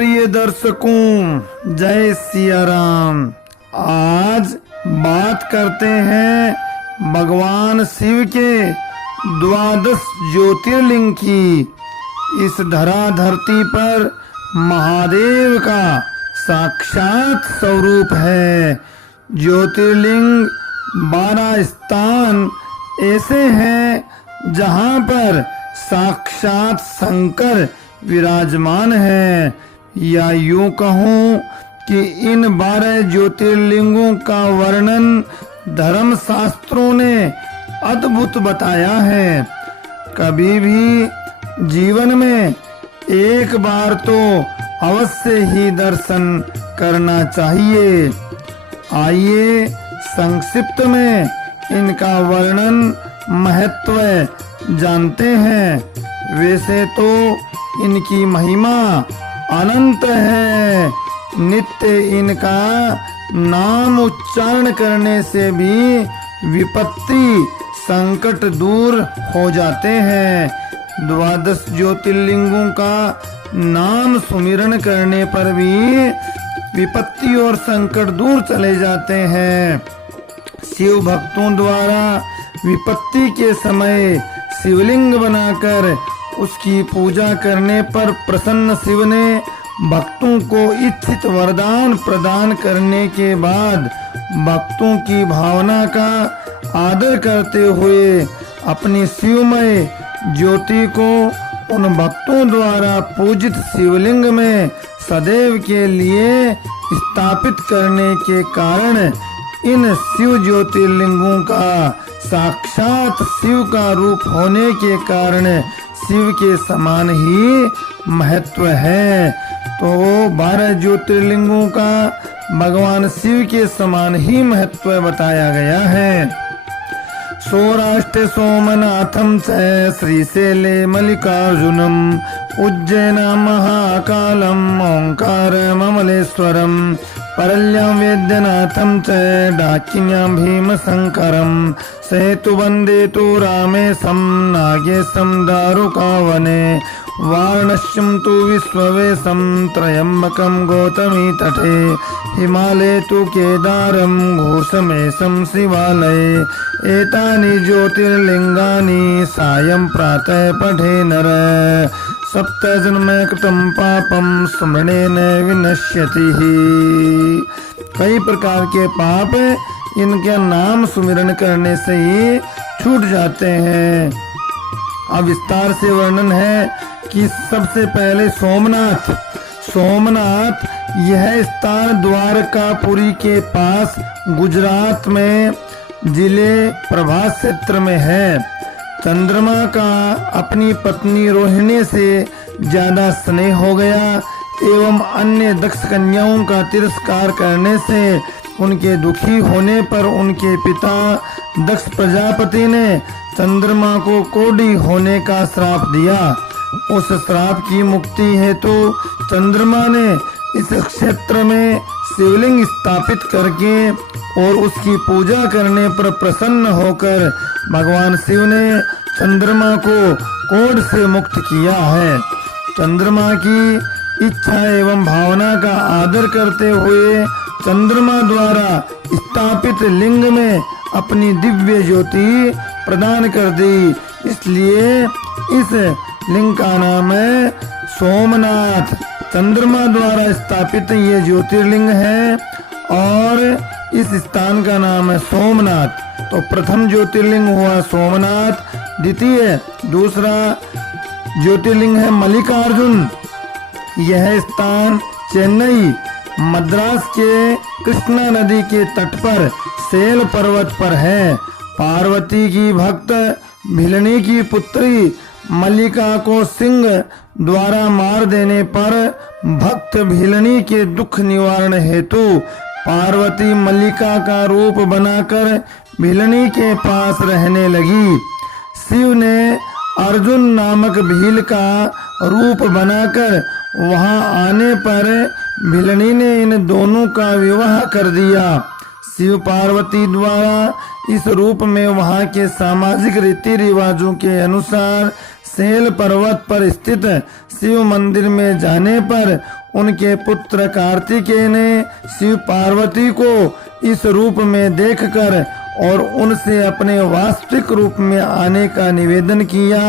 प्रिय दर्शकों, जय सिया राम। आज बात करते हैं भगवान शिव के 12 ज्योतिर्लिंग की। इस धरा धरती पर महादेव का साक्षात स्वरूप है। ज्योतिर्लिंग 12 स्थान ऐसे हैं जहां पर साक्षात शंकर विराजमान है, या यूं कहूं कि इन 12 ज्योतिर्लिंगों का वर्णन धर्म शास्त्रों ने अद्भुत बताया है। कभी भी जीवन में एक बार तो अवश्य ही दर्शन करना चाहिए। आइए संक्षिप्त में इनका वर्णन महत्व जानते हैं। वैसे तो इनकी महिमा अनंत है। नित्य इनका नाम उच्चारण करने से भी विपत्ति संकट दूर हो जाते हैं। 12 ज्योतिर्लिंगों का नाम सुमिरन करने पर भी विपत्ति और संकट दूर चले जाते हैं। शिव भक्तों द्वारा विपत्ति के समय शिवलिंग बनाकर उसकी पूजा करने पर प्रसन्न शिव ने भक्तों को इच्छित वरदान प्रदान करने के बाद भक्तों की भावना का आदर करते हुए अपनी शिवमय ज्योति को उन भक्तों द्वारा पूजित शिवलिंग में सदैव के लिए स्थापित करने के कारण इन शिव ज्योतिर्लिंगों का साक्षात शिव का रूप होने के कारण शिव के समान ही महत्व है। तो 12 ज्योतिर्लिंगों का भगवान शिव के समान ही महत्व बताया गया है। सौराष्ट्र सोमनाथम च श्रीशैले मल्लिकार्जुनम उज्जैन महाकालम ओंकार ममलेश्वरम परल्यं वैद्यनाथं च डाकिन्यां भीमशंकरं सेतु वंदे तु रामेशं नागेशं दारुकावने वाराणस्यं तु विश्ववेशं त्र्यंबकं गौतमी तटे हिमालये तु केदारं घोषमेशं शिवालये एतानि ज्योतिर्लिंगानि सायं प्रातः पठे नर सप्त जन्म कृतं पापम स्मरणेन विनश्यति। कई प्रकार के पाप इनके नाम सुमिरन करने से ही छूट जाते हैं। अब विस्तार से वर्णन है कि सबसे पहले सोमनाथ यह स्थान द्वारकापुरी के पास गुजरात में जिले प्रभास क्षेत्र में है। चंद्रमा का अपनी पत्नी रोहिणी से ज्यादा स्नेह हो गया एवं अन्य दक्ष कन्याओं का तिरस्कार करने से उनके दुखी होने पर उनके पिता दक्ष प्रजापति ने चंद्रमा को कोढ़ी होने का श्राप दिया। उस श्राप की मुक्ति हेतु चंद्रमा ने इस क्षेत्र में शिवलिंग स्थापित करके और उसकी पूजा करने पर प्रसन्न होकर भगवान शिव ने चंद्रमा को कोढ़ से मुक्त किया है। चंद्रमा की इच्छा एवं भावना का आदर करते हुए चंद्रमा द्वारा स्थापित लिंग में अपनी दिव्य ज्योति प्रदान कर दी। इसलिए इस लिंग का नाम है सोमनाथ। चंद्रमा द्वारा स्थापित ये ज्योतिर्लिंग है और इस स्थान का नाम है सोमनाथ। तो प्रथम ज्योतिर्लिंग हुआ सोमनाथ। दूसरा ज्योतिर्लिंग है मल्लिकार्जुन। यह स्थान चेन्नई मद्रास के कृष्णा नदी के तट पर सेल पर्वत पर है। पार्वती की भक्त भिलनी की पुत्री मल्लिका को सिंह द्वारा मार देने पर भक्त भिलनी के दुख निवारण हेतु पार्वती मल्लिका का रूप बनाकर भिलनी के पास रहने लगी। शिव ने अर्जुन नामक भील का रूप बनाकर वहां आने पर भिलनी ने इन दोनों का विवाह कर दिया। शिव पार्वती द्वारा इस रूप में वहां के सामाजिक रीति रिवाजों के अनुसार सेल पर्वत पर स्थित शिव मंदिर में जाने पर उनके पुत्र कार्तिकेय ने शिव पार्वती को इस रूप में देखकर और उनसे अपने वास्तविक रूप में आने का निवेदन किया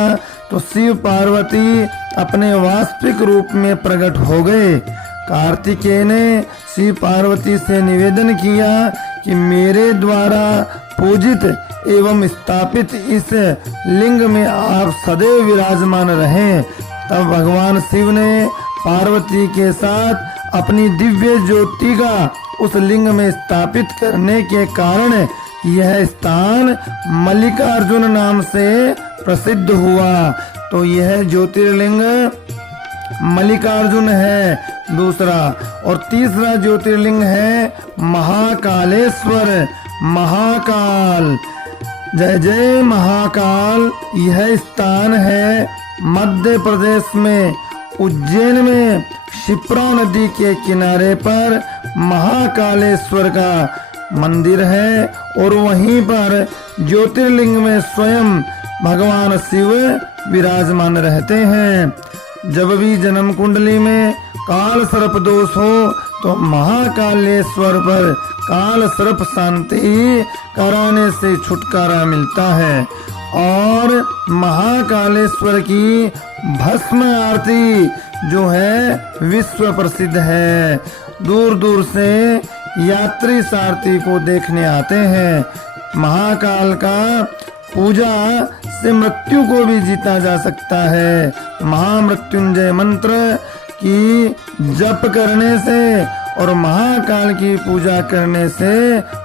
तो शिव पार्वती अपने वास्तविक रूप में प्रकट हो गए। कार्तिकेय ने शिव पार्वती से निवेदन किया कि मेरे द्वारा पूजित एवं स्थापित इस लिंग में आप सदैव विराजमान रहें। तब भगवान शिव ने पार्वती के साथ अपनी दिव्य ज्योति का उस लिंग में स्थापित करने के कारण यह स्थान मल्लिकार्जुन नाम से प्रसिद्ध हुआ। तो यह ज्योतिर्लिंग मल्लिकार्जुन है दूसरा। और तीसरा ज्योतिर्लिंग है महाकालेश्वर, महाकाल। जय जय महाकाल। यह स्थान है मध्य प्रदेश में उज्जैन में शिप्रा नदी के किनारे पर महाकालेश्वर का मंदिर है और वहीं पर ज्योतिर्लिंग में स्वयं भगवान शिव विराजमान रहते हैं। जब भी जन्म कुंडली में काल सर्प दोष हो तो महाकालेश्वर पर काल सर्प शांति कराने से छुटकारा मिलता है। और महाकालेश्वर की भस्म आरती जो है विश्व प्रसिद्ध है। दूर दूर से यात्री इस आरती को देखने आते हैं। महाकाल का पूजा से मृत्यु को भी जीता जा सकता है। महामृत्युंजय मंत्र की जप करने से और महाकाल की पूजा करने से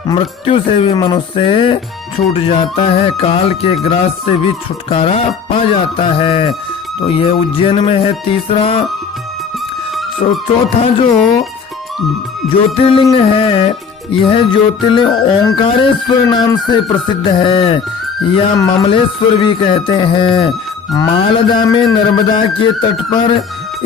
मृत्यु से भी मनुष्य छूट जाता है, काल के ग्रास से भी छुटकारा पा जाता है। तो ये उज्जैन में है तीसरा। चौथा जो ज्योतिर्लिंग है यह ज्योतिर्लिंग ओंकारेश्वर नाम से प्रसिद्ध है या ममलेश्वर भी कहते हैं। मालदा में नर्मदा के तट पर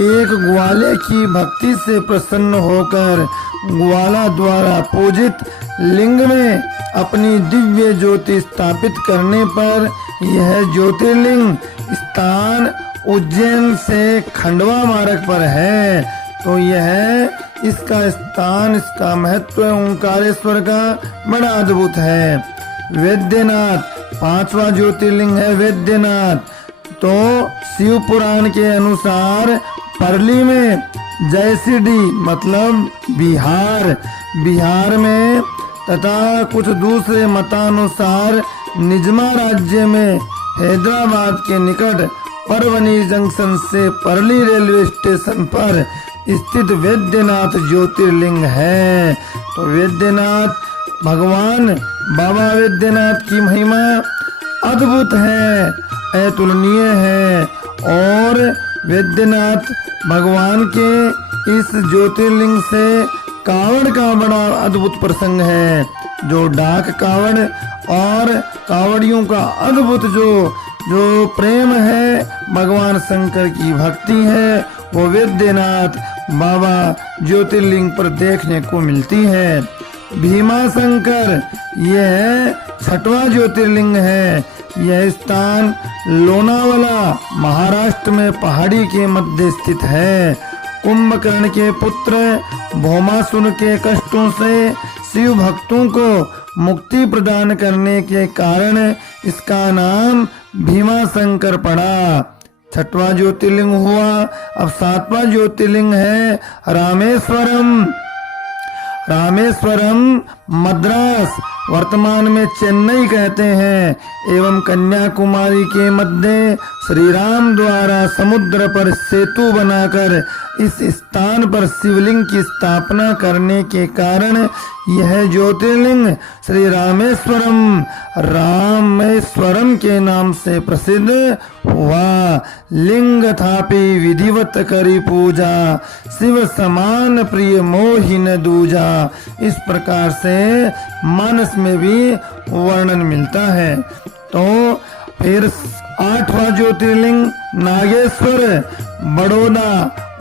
एक ग्वाले की भक्ति से प्रसन्न होकर ग्वाला द्वारा पूजित लिंग में अपनी दिव्य ज्योति स्थापित करने पर यह ज्योतिर्लिंग स्थान उज्जैन से खंडवा मार्ग पर है। तो यह इसका स्थान, इसका महत्व ओंकारेश्वर का बड़ा अद्भुत है। वैद्यनाथ पांचवा ज्योतिर्लिंग है वैद्यनाथ। तो शिव पुराण के अनुसार परली में जयसीडी मतलब बिहार में तथा कुछ दूसरे मतानुसार निजमा राज्य में हैदराबाद के निकट परवनी जंक्शन से परली रेलवे स्टेशन पर स्थित वैद्यनाथ ज्योतिर्लिंग है। तो वैद्यनाथ भगवान बाबा वैद्यनाथ की महिमा अद्भुत है, अतुलनीय है। और वैद्यनाथ भगवान के इस ज्योतिर्लिंग से कावड़ का बड़ा अद्भुत प्रसंग है। जो डाक कावड़ और कावड़ियों का अद्भुत जो प्रेम है, भगवान शंकर की भक्ति है, वो वैद्यनाथ बाबा ज्योतिर्लिंग पर देखने को मिलती है। भीमाशंकर यह छठवां ज्योतिर्लिंग है। यह स्थान लोनावाला महाराष्ट्र में पहाड़ी के मध्य स्थित है। कुंभकर्ण के पुत्र भौमासुर के कष्टों से शिव भक्तों को मुक्ति प्रदान करने के कारण इसका नाम भीमाशंकर पड़ा। छठवां ज्योतिर्लिंग हुआ। अब सातवां ज्योतिर्लिंग है रामेश्वरम मद्रास, वर्तमान में चेन्नई कहते हैं, एवं कन्याकुमारी के मध्य श्री राम द्वारा समुद्र पर सेतु बनाकर इस स्थान पर शिवलिंग की स्थापना करने के कारण यह ज्योतिर्लिंग श्री रामेश्वरम के नाम से प्रसिद्ध हुआ। लिंग थापी विधिवत करी पूजा, शिव समान प्रिय मोहिन दूजा। इस प्रकार से मानस में भी वर्णन मिलता है। तो फिर आठवां ज्योतिर्लिंग नागेश्वर, बड़ौदा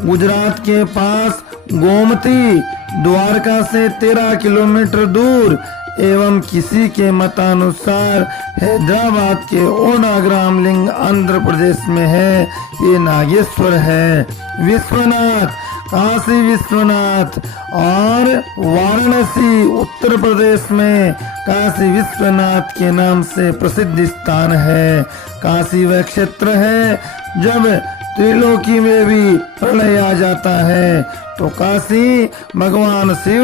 गुजरात के पास गोमती द्वारका से 13 किलोमीटर दूर एवं किसी के मतानुसार हैदराबाद के ओडाग्राम लिंग आंध्र प्रदेश में है, ये नागेश्वर है। विश्वनाथ काशी विश्वनाथ और वाराणसी उत्तर प्रदेश में काशी विश्वनाथ के नाम से प्रसिद्ध स्थान है। काशी वह क्षेत्र है जब त्रिलोकी में भी प्रलय आ जाता है तो काशी भगवान शिव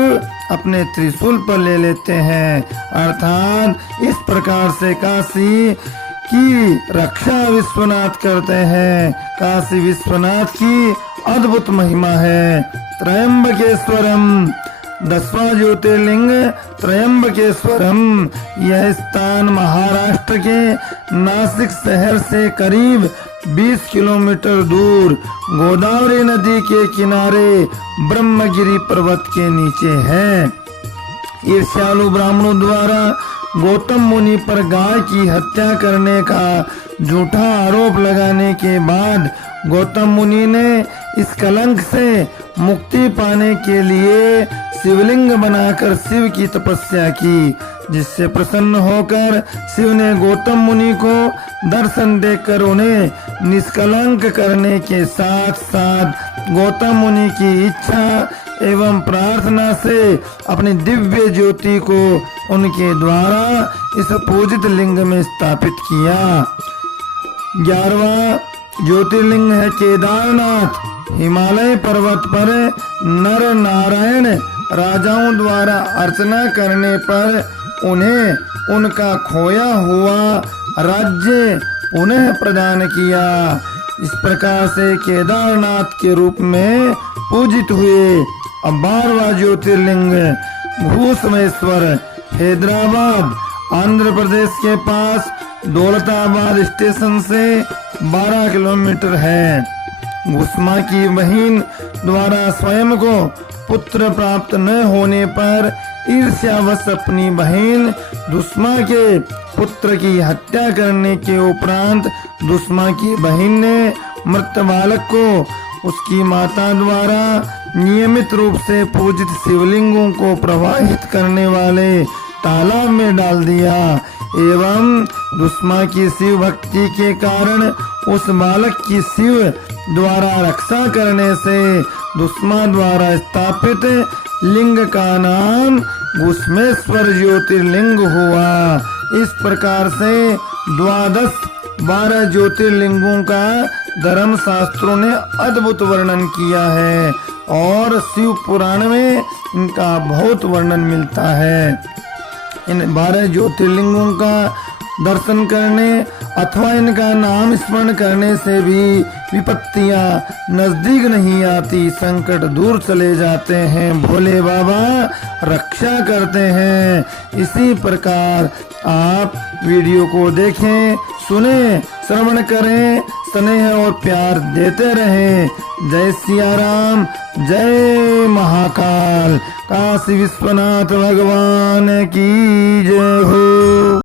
अपने त्रिशूल पर ले लेते हैं, अर्थात इस प्रकार से काशी की रक्षा विश्वनाथ करते हैं। काशी विश्वनाथ की अद्भुत महिमा है। त्रयंबकेश्वरम 10वां ज्योतिर्लिंग त्रयंबकेश्वरम, यह स्थान महाराष्ट्र के नासिक शहर से करीब 20 किलोमीटर दूर गोदावरी नदी के किनारे ब्रह्मगिरी पर्वत के नीचे है। ईर्ष्यालु ब्राह्मणों द्वारा गौतम मुनि पर गाय की हत्या करने का झूठा आरोप लगाने के बाद गौतम मुनि ने इस कलंक से मुक्ति पाने के लिए शिवलिंग बनाकर शिव की तपस्या की, जिससे प्रसन्न होकर शिव ने गौतम मुनि को दर्शन देकर उन्हें निष्कलंक करने के साथ साथ गौतम मुनि की इच्छा एवं प्रार्थना से अपनी दिव्य ज्योति को उनके द्वारा इस पूजित लिंग में स्थापित किया। 11वां ज्योतिर्लिंग है केदारनाथ। हिमालय पर्वत पर नर नारायण राजाओं द्वारा अर्चना करने पर उन्हें उनका खोया हुआ राज्य पुनः प्रदान किया। इस प्रकार से केदारनाथ के रूप में पूजित हुए। अब 12वां ज्योतिर्लिंग भूसमेश्वर हैदराबाद आंध्र प्रदेश के पास दौलताबाद स्टेशन से 12 किलोमीटर है। भूष्मा की बहन द्वारा स्वयं को पुत्र प्राप्त न होने पर ईर्ष्यावश अपनी बहन दुष्मा के पुत्र की हत्या करने के उपरांत दुष्मा की बहन ने मृत बालक को उसकी माता द्वारा नियमित रूप से पूजित शिवलिंगों को प्रवाहित करने वाले तालाब में डाल दिया एवं दुष्मा की शिव भक्ति के कारण उस बालक की शिव द्वारा रक्षा करने से दुष्मा द्वारा स्थापित लिंग का नाम भूष्मेश्वर ज्योतिर्लिंग हुआ। इस प्रकार से 12 ज्योतिर्लिंगों का धर्म शास्त्रों ने अद्भुत वर्णन किया है और शिव पुराण में इनका बहुत वर्णन मिलता है। इन 12 ज्योतिर्लिंगों का दर्शन करने अथवा इनका नाम स्मरण करने से भी विपत्तियां नजदीक नहीं आती, संकट दूर चले जाते हैं, भोले बाबा रक्षा करते हैं। इसी प्रकार आप वीडियो को देखें, सुने, श्रवण करें, स्नेह और प्यार देते रहें। जय सिया राम, जय महाकाल। काशी विश्वनाथ भगवान की जय हो।